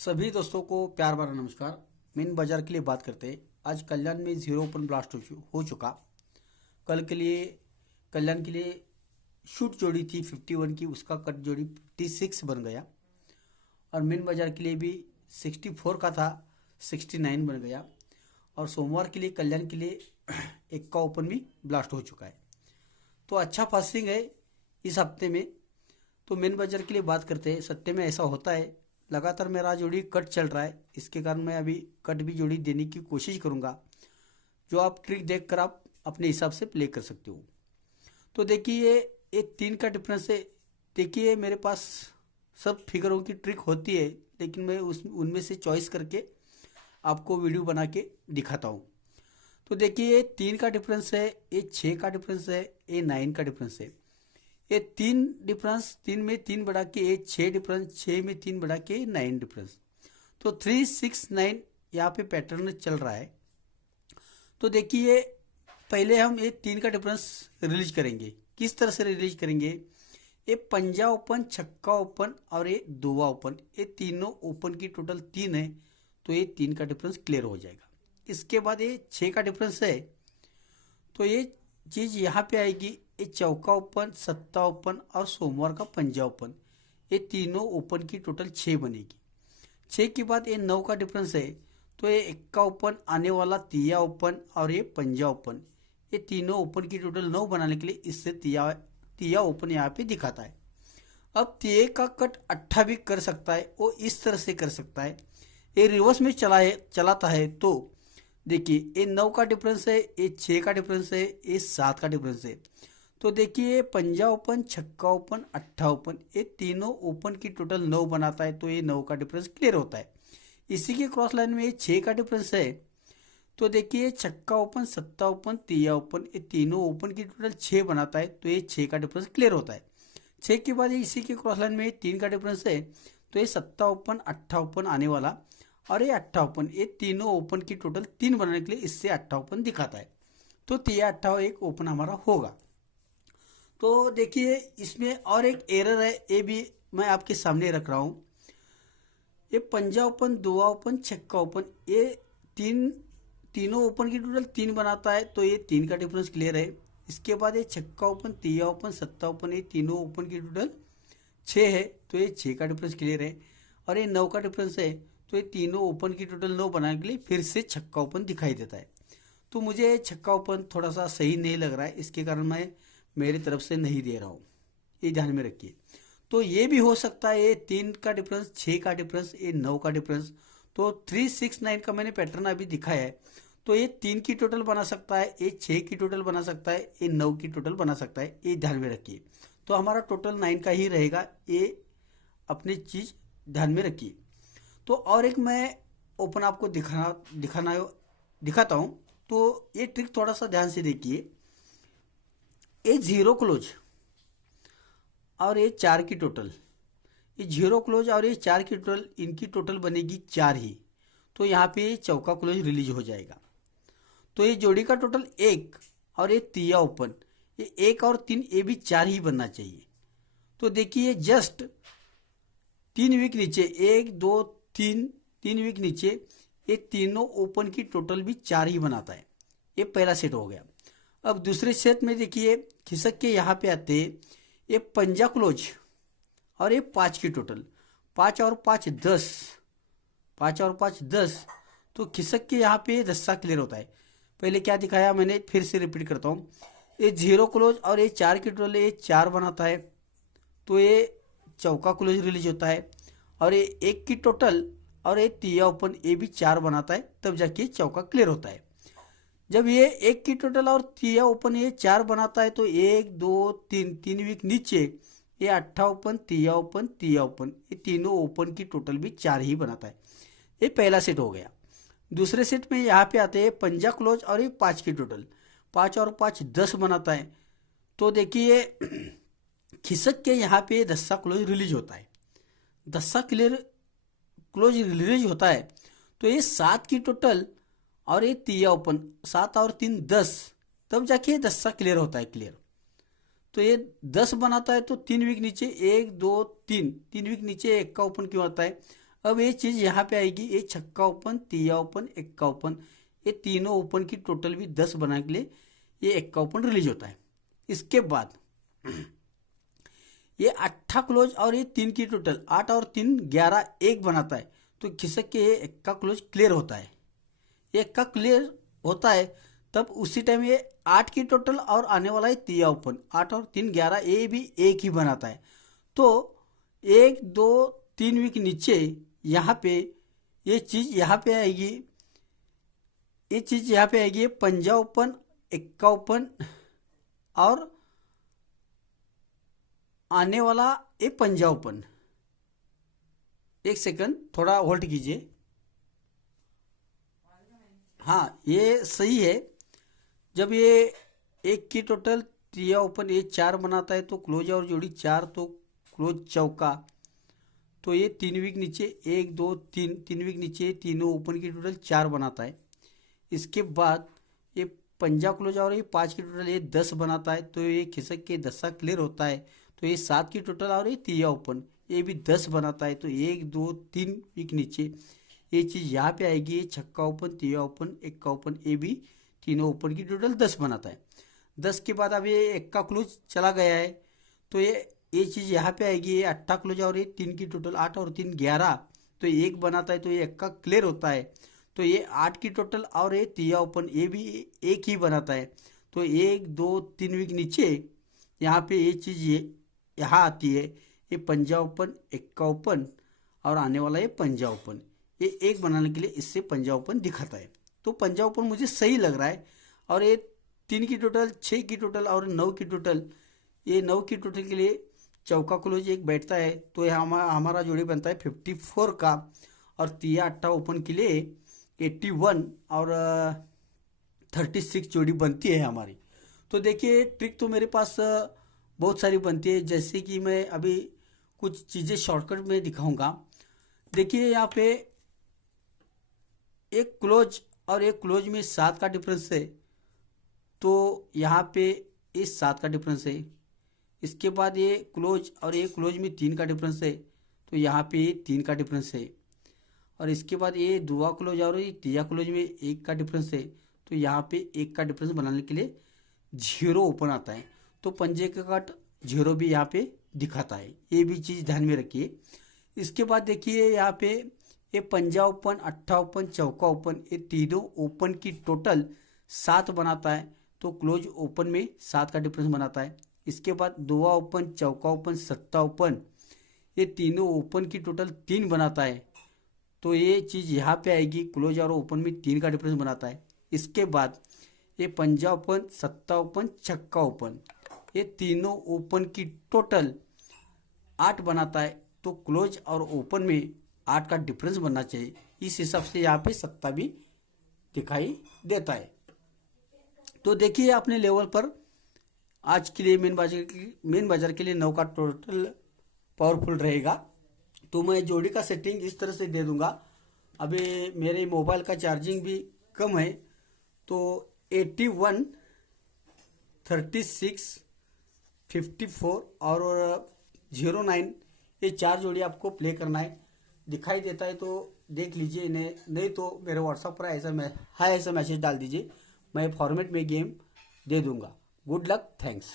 सभी दोस्तों को प्यार भरा नमस्कार। मेन बाजार के लिए बात करते हैं। आज कल्याण में जीरो ओपन ब्लास्ट हो चुका। कल के लिए कल्याण के लिए शूट जोड़ी थी 51 की, उसका कट जोड़ी 56 बन गया। और मेन बाजार के लिए भी 64 का था, 69 बन गया। और सोमवार के लिए कल्याण के लिए एक का ओपन भी ब्लास्ट हो चुका है। तो अच्छा फास्टिंग है इस हफ्ते में। तो मेन बाजार के लिए बात करते हैं। सट्टे में ऐसा होता है, लगातार मेरा जोड़ी कट चल रहा है, इसके कारण मैं अभी कट भी जोड़ी देने की कोशिश करूंगा, जो आप ट्रिक देखकर आप अपने हिसाब से प्ले कर सकते हो। तो देखिए ये 3 का डिफरेंस है। देखिए मेरे पास सब फिगरों की ट्रिक होती है, लेकिन मैं उनमें से चॉइस करके आपको वीडियो बना के दिखाता हूँ। तो देखिए ये 3 का डिफरेंस है, ये 6 का डिफरेंस है, ये 9 का डिफरेंस है। ये 3 डिफरेंस, 3 में 3 बढ़ा के ये 6 डिफरेंस, 6 में 3 बढ़ा के 9 डिफरेंस। तो 369 यहाँ पे पैटर्न चल रहा है। तो देखिए पहले हम ये 3 का डिफरेंस रिलीज करेंगे। किस तरह से रिलीज करेंगे? ये पंजा ओपन, छक्का ओपन और ये दुआ ओपन, ये तीनों ओपन की टोटल 3 है। तो ये 3 का डिफरेंस क्लियर हो जाएगा। इसके बाद ये 6 का डिफरेंस है, तो ये चीज़ यहाँ पे आएगी। ये चौका ओपन, सत्ता ओपन और सोमवार का पंजा ओपन, ये तीनों ओपन की टोटल 6 बनेगी। 6 के बाद ये 9 का डिफरेंस है, तो ये इक्का ओपन, आने वाला तिया ओपन और ये पंजा ओपन, ये तीनों ओपन की टोटल 9 बनाने के लिए इससे तिया ओपन यहाँ पे दिखाता है। अब तिये का कट अट्ठा भी कर सकता है, वो इस तरह से कर सकता है। ये रिवर्स में चलाता है। तो देखिए ये 9 का डिफरेंस है, ये 6 का डिफरेंस है, ये 7 का डिफरेंस है। तो देखिए पंजा ओपन, छक्का ओपन, अट्ठा ओपन, ये तीनों ओपन की टोटल 9 बनाता है। तो ये 9 का डिफरेंस क्लियर होता है। इसी के क्रॉस लाइन में ये 6 का डिफरेंस है। तो देखिए छक्का ओपन, सत्ता ओपन, तिया ओपन, ये तीनों ओपन की टोटल 6 बनाता है। तो ये 6 का डिफरेंस क्लियर होता है। 6 के बाद ये इसी के क्रॉस लाइन में 3 का डिफरेंस है। तो ये सत्ता ओपन, अट्ठा ओपन, आने वाला और ये अट्ठा ओपन, ये तीनों ओपन की टोटल 3 बनाने के लिए इससे अट्ठा ओपन दिखाता है। तो तिया अट्ठा एक ओपन हमारा होगा। तो देखिए इसमें और एक एरर है, ये भी मैं आपके सामने रख रहा हूँ। ये पंजा ओपन, दुआ ओपन, छक्का ओपन, ये तीनों ओपन की टोटल 3 बनाता है। तो ये 3 का डिफरेंस क्लियर है। इसके बाद ये छक्का ओपन, तिया ओपन, सत्ता ओपन, ये तीनों ओपन की टोटल 6 है। तो ये 6 का डिफरेंस क्लियर है। और ये 9 का डिफरेंस है। तो ये तीनों ओपन की टोटल 9 बनाने के लिए फिर से छक्का ओपन दिखाई देता है। तो मुझे छक्का ओपन थोड़ा सा सही नहीं लग रहा है, इसके कारण मैं मेरी तरफ से नहीं दे रहा हूँ, ये ध्यान में रखिए। तो ये भी हो सकता है, ये 3 का डिफरेंस, 6 का डिफरेंस, ये 9 का डिफरेंस। तो 369 का मैंने पैटर्न अभी दिखाया है। तो ये 3 की टोटल बना सकता है, ये 6 की टोटल बना सकता है, ये 9 की टोटल बना सकता है, ये ध्यान में रखिए। तो हमारा टोटल 9 का ही रहेगा, ये अपनी चीज़ ध्यान में रखिए। तो और एक मैं ओपन आपको दिखाता हूँ। तो ये ट्रिक थोड़ा सा ध्यान से देखिए। ये जीरो क्लोज और ये 4 की टोटल, ये जीरो क्लोज और ये 4 की टोटल, इनकी टोटल बनेगी 4 ही। तो यहाँ पे ये चौका क्लोज रिलीज हो जाएगा। तो ये जोड़ी का टोटल 1 और ये तिया ओपन, ये 1 और 3, ये भी 4 ही बनना चाहिए। तो देखिए जस्ट 3 वीक नीचे, 1 2 3, 3 वीक नीचे ये तीनों ओपन की टोटल भी 4 ही बनाता है। ये पहला सेट हो गया। अब दूसरे सेट में देखिए खिसक के यहाँ पे आते, ये पंजा क्लोज और ये 5 की टोटल, 5 और 5 10, 5 और 5 10। तो खिसक के यहाँ पे दस्सा क्लियर होता है। पहले क्या दिखाया मैंने, फिर से रिपीट करता हूँ। ये जीरो क्लोज और ये 4 की टोटल, ये 4 बनाता है। तो ये चौका क्लोज रिलीज होता है। और ये 1 की टोटल और ये तिया ओपन, ये भी 4 बनाता है, तब जाके चौका क्लियर होता है। जब ये 1 की टोटल और तिया ओपन ये 4 बनाता है, तो 1 2 3, 3 वीक नीचे ये अट्ठा ओपन, तिया ओपन, तिया ओपन, ये तीनों ओपन की टोटल भी 4 ही बनाता है। ये पहला सेट हो गया। दूसरे सेट में यहाँ पे आते हैं पंजा क्लोज और ये 5 की टोटल, 5 और 5 10 बनाता है। तो देखिए खिसक के यहाँ पे दस्सा क्लोज रिलीज होता है। दस्सा क्लोज रिलीज होता है। तो ये 7 की टोटल और ये तिया ओपन, 7 और 3 10, तब जाके दस्सा क्लियर होता है, क्लियर। तो ये 10 बनाता है। तो 3 वीक नीचे 1 2 3, 3 वीक नीचे 1 का ओपन क्यों आता है? अब ये चीज यहाँ पे आएगी, ये छक्का ओपन, तिया ओपन, एक्का ओपन, ये तीनों ओपन की टोटल भी 10 बनाने के लिए ये एक्का ओपन रिलीज होता है। इसके बाद ये 8 क्लोज और ये 3 की टोटल 8 और 3 11 एक बनाता है, तो खिसक के ये एक्का क्लोज क्लियर होता है। ये एक्का क्लियर होता है तब उसी टाइम ये 8 की टोटल और आने वाला है तिया ओपन, 8 और 3 11, ये भी एक ही बनाता है। तो 1 2 3 वीक नीचे यहाँ पे ये चीज यहाँ पे आएगी, ये चीज यहाँ पे आएगी पंजा ओपन, एक्का ओपन और आने वाला ये पंजा ओपन। एक सेकंड थोड़ा होल्ड कीजिए। हाँ ये सही है। जब ये एक की टोटल तिया ओपन ये 4 बनाता है तो क्लोज और जोड़ी 4, तो क्लोज चौका, तो ये 3 वीक नीचे 1 2 3, 3 वीक नीचे तीनों ओपन की टोटल 4 बनाता है। इसके बाद ये पंजा क्लोज और ये 5 की टोटल ये 10 बनाता है, तो ये खिसक के 10 क्लियर होता है, तो ये 7 की टोटल और ये तिया ओपन ये भी 10 बनाता है, तो 1 2 3 वीक नीचे ये चीज यहाँ पे आएगी, ये छक्का ओपन, तिया ओपन, एक्का ओपन, ये भी तीनों ओपन की टोटल 10 बनाता है। 10 के बाद अब ये एक्का क्लोज चला गया है, तो ये चीज यहाँ पे आएगी, ये 8 क्लोज और ये 3 की टोटल 8 और 3 11, तो ये एक बनाता है, तो ये एक्का क्लियर होता है। तो ये 8 की टोटल और ये तिया ओपन ये भी एक ही बनाता है, तो 1 2 3 वीक नीचे यहाँ पे ये चीज ये यहाँ आती है, ये पंजा ओपन, एक्का ओपन और आने वाला ये पंजा ओपन, ये एक बनाने के लिए इससे पंजा ओपन दिखाता है। तो पंजा ओपन मुझे सही लग रहा है। और ये 3 की टोटल, 6 की टोटल और 9 की टोटल, ये 9 की टोटल के लिए चौका क्लोज एक बैठता है, तो ये हमारा जोड़ी बनता है 54 का। और तिया अट्टा ओपन के लिए 81 और 36 जोड़ी बनती है हमारी। तो देखिए ट्रिक तो मेरे पास बहुत सारी बनती है, जैसे कि मैं अभी कुछ चीज़ें शॉर्टकट में दिखाऊंगा। देखिए यहाँ पे एक क्लोज और एक क्लोज में 7 का डिफरेंस है, तो यहाँ पे इस 7 का डिफरेंस है। इसके बाद ये क्लोज और ये क्लोज में 3 का डिफरेंस है, तो यहाँ पे 3 का डिफरेंस है। और इसके बाद ये दुआ क्लोज और ये तिया क्लोज में 1 का डिफरेंस है, तो यहाँ पे 1 का डिफरेंस बनाने के लिए 0 ओपन आता है, तो पंजे का कट 0 भी यहाँ पे दिखाता है, ये भी चीज़ ध्यान में रखिए। इसके बाद देखिए यहाँ पे ये पंजा ओपन, अट्ठा ओपन, चौका ओपन, ये तीनों ओपन की टोटल 7 बनाता है, तो क्लोज ओपन में 7 का डिफरेंस बनाता है। इसके बाद दुआ ओपन, चौका ओपन, सट्टा ओपन, ये तीनों ओपन की टोटल 3 बनाता है, तो ये चीज़ यहाँ पे आएगी, क्लोज और ओपन में 3 का डिफरेंस बनाता है। इसके बाद ये पंजा ओपन, सट्टा ओपन, छक्का ओपन, ये तीनों ओपन की टोटल 8 बनाता है, तो क्लोज और ओपन में 8 का डिफरेंस बनना चाहिए। इस हिसाब से यहाँ पे सट्टा भी दिखाई देता है। तो देखिए अपने लेवल पर आज के लिए मेन बाजार के लिए 9 का टोटल पावरफुल रहेगा। तो मैं जोड़ी का सेटिंग इस तरह से दे दूंगा। अभी मेरे मोबाइल का चार्जिंग भी कम है, तो 81 36 54 और 09 ये 4 जोड़ी आपको प्ले करना है। दिखाई देता है तो देख लीजिए, नहीं तो मेरे व्हाट्सएप पर ऐसा मैसेज डाल दीजिए, मैं फॉर्मेट में गेम दे दूंगा। Good luck, thanks.